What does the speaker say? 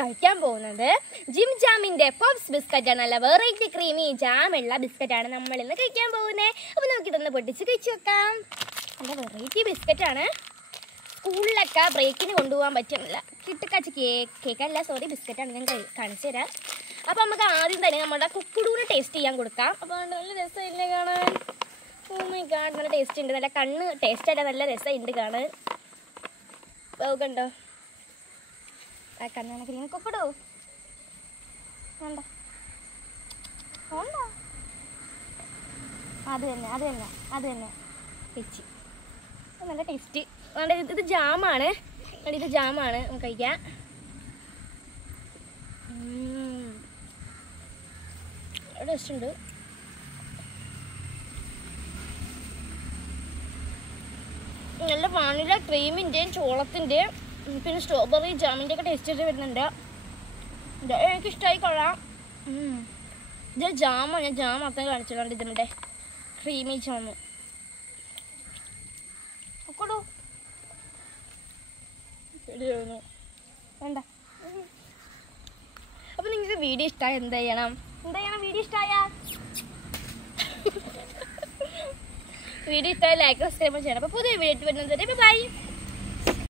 കഴിക്കാൻ പോകുന്നത് gym ജാമിന്റെ pops biscuit ആണ്. നല്ല വെറൈറ്റി ക്രീമി ജാമുള്ള ബിസ്ക്കറ്റാണ് നമ്മൾ ഇന്ന് കഴിക്കാൻ പോകുന്നത്. അപ്പോൾ നമുക്ക് ഇതൊന്ന് പൊട്ടിച്ച് കഴിച്ചു വെക്കാം. നല്ല വെറൈറ്റി ബിസ്ക്കറ്റാണ്. സ്കൂളിലൊക്കെ ബ്രേക്കിന് കൊണ്ടുപോകാൻ പറ്റുന്നില്ല. കിട്ടുക്കാച്ച് കേക്കല്ല, സോറി, ബിസ്ക്കറ്റാണ്. ഞാൻ കാണിച്ചു തരാം. അപ്പോൾ നമുക്ക് ആദ്യം തന്നെ നമ്മുടെ കുക്കുടൂന് ടേസ്റ്റ് ചെയ്യാൻ കൊടുക്കാം. അപ്പോൾ നല്ല രസമില്ലേ കാണാൻ? ഓ മൈ ഗാഡ്, നല്ല ടേസ്റ്റ് ഉണ്ട്. നല്ല കണ്ണ് ടേസ്റ്റ് അല്ല, നല്ല രസമുണ്ട് കാണാൻ. കണ്ടോ ആ കണ്ണാണ് ക്രീം കുക്കുടു വേണ്ട വേണ്ട, അത് തന്നെ ചേച്ചി നല്ല ടേസ്റ്റ്. ഇത് ജാമാണ്, ഇത് ജാമാണ്. നമുക്ക് കഴിക്കാം. ടേസ്റ്റ് ഉണ്ട്. നല്ല വാനില ക്രീമിൻ്റെയും ചോളത്തിൻ്റെയും പിന്നെ സ്ട്രോബെറി ജാമിൻ്റെ ഒക്കെ ടേസ്റ്റ് ചെയ്ത് വരുന്നുണ്ട്. എനിക്കിഷ്ടമായി കൊള്ളാം. ഇത് ജാമാണ്, ഞാൻ ജാം മാത്രമേ കാണിച്ചിട്ടുണ്ട്. ഇതിൻ്റെ ക്രീമി ജാമ് കൊടു വേണ്ട. അപ്പം നിങ്ങൾക്ക് വീഡിയോ ഇഷ്ടമായ എന്താ ചെയ്യണം? വീഡിയോ ഇഷ്ടമായ ലൈക്ക് സബ്സ്ക്രൈബ് ചെയ്യണം. അപ്പോൾ പുതിയ വീഡിയോ വരുന്നത് ബൈ.